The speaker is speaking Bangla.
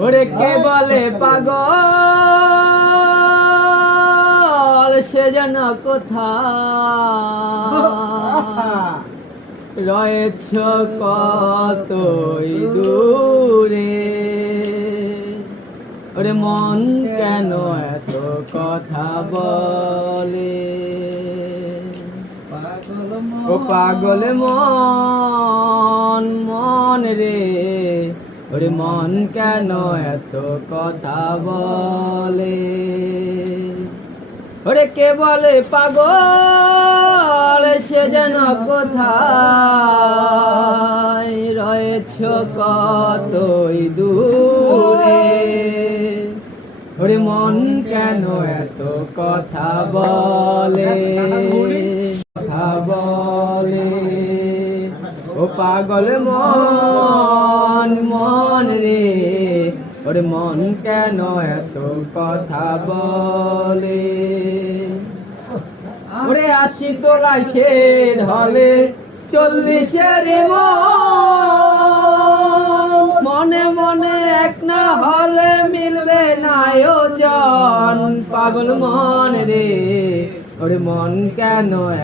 ওরে কে বলে পাগল সে যেন কোথায় রয়েছ কতই দূরে। ওরে মন কেন এত কথা বলে, ও পাগল মন মন রে। ওরে মন কেন এত কথা বলে। ওরে কে বলে পাগল সে যেন কোথায় রয়েছ কতই দূরে। ওরে মন কেন এত কথা বলে, কথা বলে। ও পাগল মন মন রে। ওরে মন কেন এত কথা বলে। ওরে ৮০ তোলায় সে ঢলে ৪০-এর মনে মনে এক না হলে মিলবে না আয়োজন। পাগল মন রে। ওরে মন কেন